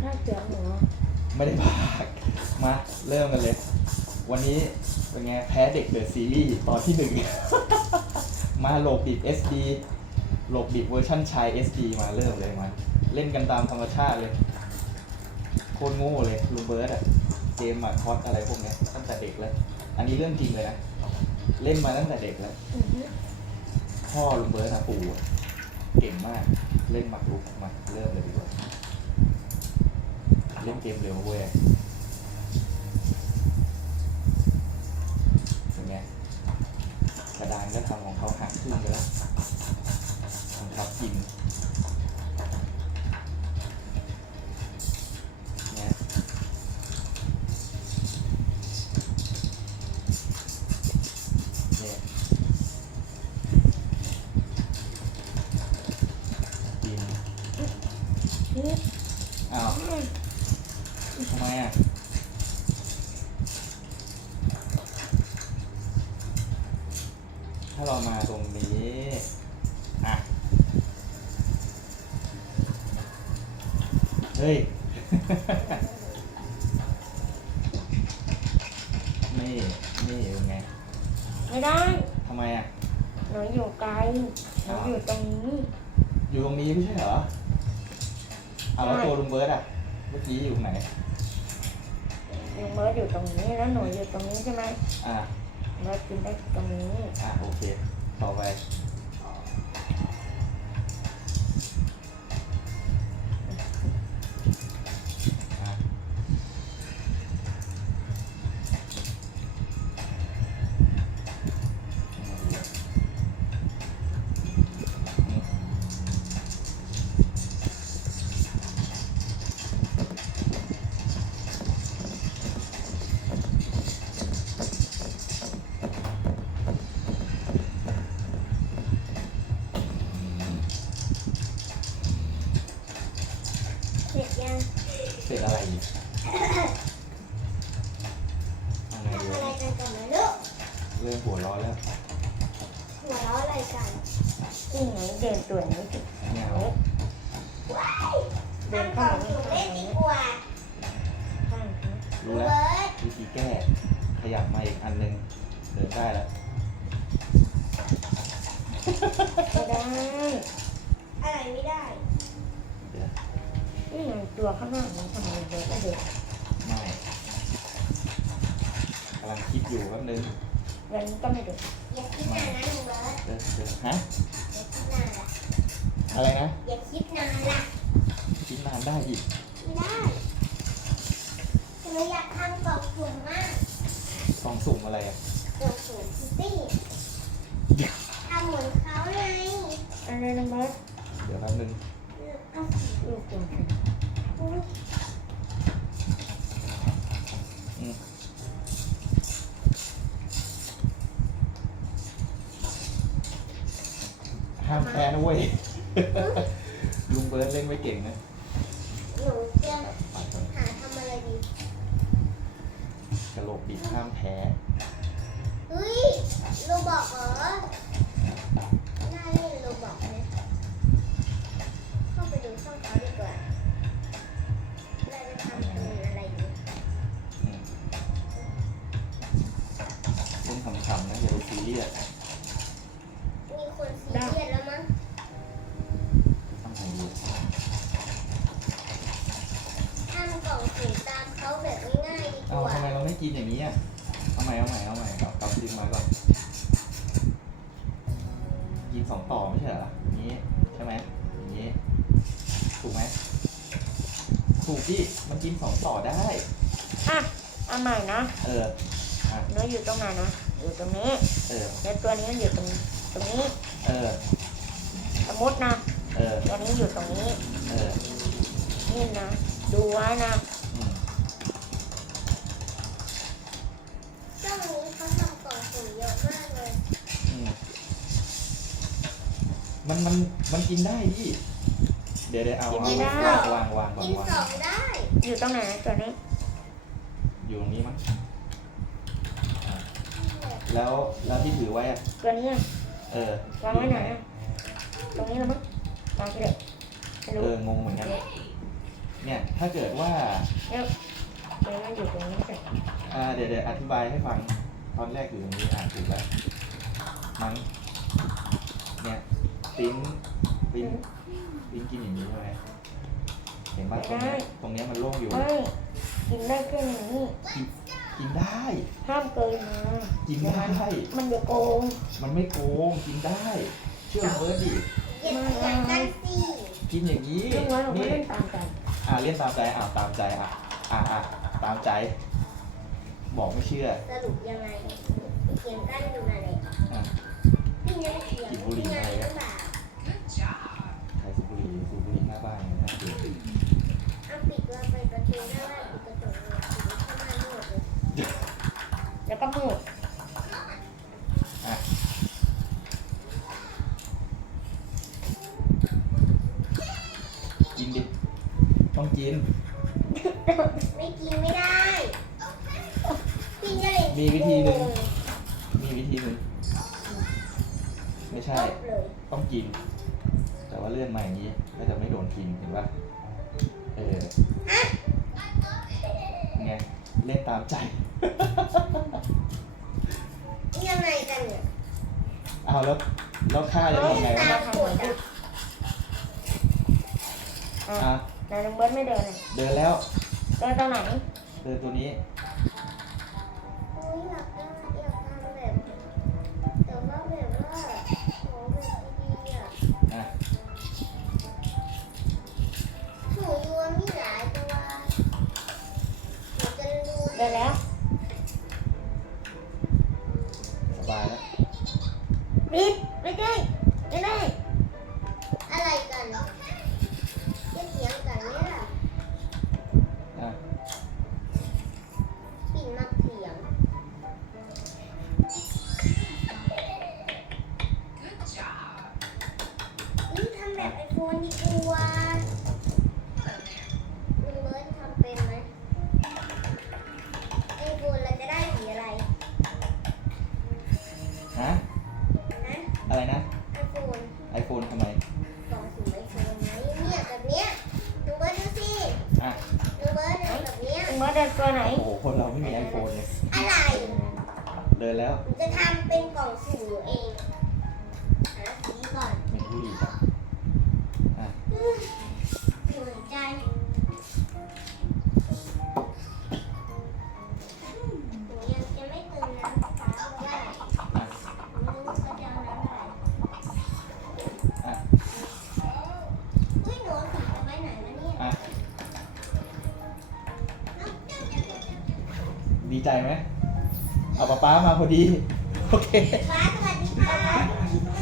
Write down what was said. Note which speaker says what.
Speaker 1: ถ้าเสือหนู
Speaker 2: ไม่ได้พากมาเริ่มกันเลย วันนี้เป็นไงแพ้เด็กเดอะซีรีส์ตอนที่ 1 มาโหลบบิด SD โหลบบิดเวอร์ชั่นชาย SD มาเริ่มเลยมาเล่นกันตามธรรมชาติเลยโคตรโง่เลยลูเบิร์ตอะเกมมาคอสอะไรพวกนี้ตั้งแต่เด็กแล้วอันนี้เรื่องจริงเลยนะเล่นมาตั้งแต่เด็กแล้วพ่อลูเบิร์ตอะปู่เก่งมากเล่นหมากรุกมาเริ่มเลยดีกว่าเล่นเกมเร็วเว้ยเป็นไงกระดานก็ทำของเขาหักขึ้นไปแล้วของเขากินเนี่ยเนี่ยกินอ้าวทำไมอ่ะถ้าเรามาตรงนี้อ่ะเฮ้ย นี่เป็นไง
Speaker 1: ไม่ได้
Speaker 2: ทำไมอ่ะ
Speaker 1: หนูอยู่ไกลหนูอยู่ตรงนี้
Speaker 2: อยู่ตรงนี้ไม่ใช่เหรอเอาแล้วตัวลุงเบิร์ตอ่ะเมื่อกี้อยู่ไหน
Speaker 1: ลุงเบิร์ดอยู่ตรงนี้แล้วหนูอยู่ตรงนี้ใช่ไหม
Speaker 2: อ่า
Speaker 1: เบิร์ดกินได้ตรงนี้
Speaker 2: โอเคต่อไป
Speaker 1: เสร็จยัง
Speaker 2: เสร็จอะไรอีกอะไร
Speaker 3: ทำ
Speaker 2: ดี
Speaker 3: อะไร
Speaker 2: วะ
Speaker 3: กันก่อนนะลูก
Speaker 2: เริ่มหัวร้อนแล้ว
Speaker 3: หัวเราะอะไรกัน
Speaker 1: นี่ไงเดินตัวนี้สิ
Speaker 2: ไม่เอา
Speaker 3: ว้าย
Speaker 1: เดิน
Speaker 3: ทำก
Speaker 1: เข้า
Speaker 3: ล่อง
Speaker 1: มา
Speaker 3: สุ่ม
Speaker 1: ข้าง
Speaker 3: เล่น
Speaker 1: นี้
Speaker 3: ดีกว่า
Speaker 1: ข้างนี้
Speaker 2: รู้
Speaker 3: เบิ
Speaker 2: แล้ว
Speaker 3: ร์ด
Speaker 2: วิธีแก้ขยับมาอีกอันหนึงเดินได้แล้ว
Speaker 1: ไม่ได้
Speaker 3: อะไรไม่ได้
Speaker 2: เดี๋ยว
Speaker 1: นี่ไงตัวข้างหน้ามันทำไมเดินก็เดิน
Speaker 2: ไม่กำลังคิดอยู่แป๊บนึง
Speaker 1: วันนี้ก็ไม่เดิน
Speaker 3: อย่าคิดนานนะหนูเบิร์ด
Speaker 2: เดินฮะ
Speaker 3: อย่าคิดนานล่ะ
Speaker 2: อะไรนะ
Speaker 3: อย่าคิดนานล่ะ
Speaker 2: คิดนานได้อีก
Speaker 3: ไม่ได้หนูอยากทำกล่องสุ่มมาก
Speaker 2: กล่องสุ่มอะไรอ่ะ
Speaker 3: กล่องสุ่มคิตตี้ทำเหมือนเขาไง
Speaker 1: อะไรนะเบิร์ด
Speaker 2: เดี๋ยวแป๊บนึง
Speaker 3: เอา
Speaker 1: ลูกจริง
Speaker 3: อุ๊ย
Speaker 2: อืมห้ามแพ้นะเว้ย ลุงเบิร์ดเล่นไม่เก่งนะ
Speaker 3: หนูจะหาทำอะไรดี
Speaker 2: กระโหลกบิดห้ามแพ้
Speaker 3: เฮ้ยโรบอกเหรอน่าเล่นโรบอกไหมเข้าไปดูช่องเขาดีกว่าเราจะทำเป็นอะไรดี
Speaker 2: อืมเล่นขำๆนะอย่าไปซีเรียส
Speaker 3: มีคนซีเรียสแล้วมั้ง
Speaker 2: ทำไงดี
Speaker 3: ทำกล่องสุ่มตามเขาแบบง่ายๆดี
Speaker 2: เอา
Speaker 3: กว่า
Speaker 2: ทำไมเราไม่กินอย่างนี้อ่ะเอาใหม่เอากลับดึงมาก่อนกิน2 ต่อไม่ใช่เหรออย่างนี้ใช่ไหมอย่างนี้ถูกไหมถูกพี่มันกิน2 ต่อได้
Speaker 1: อ่ะเอาใหม่นะ
Speaker 2: เอออ่ะ
Speaker 1: หนูอยู่ตรงไหนนะอยู่ตรงนี้
Speaker 2: เออ
Speaker 1: แล้วตัวนี้อยู่ตรงนี้
Speaker 2: เออ
Speaker 1: สมมตินะ
Speaker 2: เออ
Speaker 1: ตัวนี้อยู่ตรงนี้
Speaker 2: เออ
Speaker 1: นี่นะ ดูไว้นะ
Speaker 2: อืม
Speaker 3: ช่วงนี้เขาทำกล่องสุ่มเยอะมากเลย
Speaker 2: อืมมันกินได้พี่เดี๋ยวเอาวาง
Speaker 3: กินสองได้
Speaker 1: อยู่ตรงไหนนะตัวนี้
Speaker 2: อยู่ตรงนี้มั้งอ่ะแล้วที่ถือไว้อะ
Speaker 1: ตัวนี้อะ
Speaker 2: เออ
Speaker 1: วางไว้ไหนอะตรงนี้แล้วมั้งวางไปเลยไม่รู้
Speaker 2: งงเหมือนกันเนี่ยถ้าเกิดว่า
Speaker 1: แล้วมันอยู่ตรงนี้เสร็จ
Speaker 2: เดี๋ยวอธิบายให้ฟังตอนแรกอยู่ตรงนี้ถูกแล้วมั้งเนี่ยปิ้นกินอย่างนี้ใช่ไหมเห็นป่ะตรงเนี้ยมันโล่งอยู่
Speaker 1: ไม่กินได้แค่นี้
Speaker 2: กินได้
Speaker 1: ห้ามเกินมา
Speaker 2: กินได้
Speaker 1: มันจะโกง
Speaker 2: มันไม่โกงกินได้เชื่อเบิร์ดดิ
Speaker 3: อย่าเถียงกันสิ
Speaker 2: กินอย่างนี้
Speaker 1: เรื่องไว้เราไม่เล่นตามใจ
Speaker 2: เล่นตามใจตามใจตามใจ บอกไม่เชื่อ
Speaker 3: สรุปยังไงเถียงกันอยู่นั่นแหละ
Speaker 2: อ่ะ
Speaker 3: พี่ยังเถียงพี่ยังหรือเปล่า
Speaker 2: ใครสูบบุหรี่หน้าบ้านเนี่ยน่าเกลียด
Speaker 3: เอาปิดว่าไปประตูหน้าบ้านปิดกระจกเลยปิดเข้ามาหมดเลย
Speaker 1: แล้วก็มืด
Speaker 2: อ่ะกินดิต้องกิน
Speaker 3: ไม่กินไม่ได้พี่จะเล่น
Speaker 2: มีวิธีหนึ่ง ไม่ใช่
Speaker 3: จบเลย
Speaker 2: ต้องกิน แต่ว่าเลื่อนมาอย่างนี้ก็จะไม่โดนกินเห็นปะไงเล่นตามใจ
Speaker 3: ยังไงกันเนี่ย
Speaker 2: เอาแล้วค่าจะทำไงวะ
Speaker 3: ตามกฎอ่ะ
Speaker 2: อ่ะ
Speaker 1: แต่ลุงเบิร์ตไม่เดินเลย
Speaker 2: เดินแล้ว
Speaker 1: เดินตรงไหน
Speaker 2: เดินตัวนี้
Speaker 3: โอ้ยอยากทำแบบแต่ว่าแบบว่าขอแบบดีๆอ่ะ
Speaker 2: อ่ะ
Speaker 3: หนูยัวมีหลายตัวหนูจะรู้
Speaker 1: เดินแล้ว
Speaker 2: สบายแล้ว
Speaker 1: ปิดไม่ได้ไม่ได้
Speaker 3: อะไรกันจะเถียงกันเนี่ย
Speaker 2: อ่ะ
Speaker 3: ปิ่นมาเถียงนี่ทำแบบไอโฟนดีกว่าลุงเบิร์ดทำเป็นไหมไอโฟนเราจะได้สีอะไร
Speaker 2: ฮะ
Speaker 3: นะ
Speaker 2: อะไรนะ
Speaker 3: ไอโฟน
Speaker 2: iPhone ทำไม
Speaker 3: กล่องสีไอโฟนไหมเนี่ยแบบเนี้ยลุงเบิร์ดดูสิ
Speaker 2: อ่ะ
Speaker 3: ลุงเบิร์ดเอาแบบเนี้ย
Speaker 1: ลุงเบิร์ตเดินตัวไหน
Speaker 2: โอ้โหคนเราไม่มี iPhone เลย
Speaker 3: อะไร
Speaker 2: เดินแล้ว
Speaker 3: หนูจะทำเป็นกล่องสุ่มหนูเองหาสีก่อน
Speaker 2: เหม็นบุหรี่ครับอ่ะ
Speaker 3: เหนื่อยใจหนูยังจะไม่เติมน้ำตาลได้
Speaker 2: อ่ะ
Speaker 3: ไม่รู้ว่าจะเอาน้ำอะไร
Speaker 2: อ่ะ
Speaker 3: อุ้ยหนูเอาสีไปไว้ไหนวะเนี่ย
Speaker 2: อ่ะดีใจไหมเอาป๊ามาพอดี โอเค
Speaker 3: ฟ้าทำ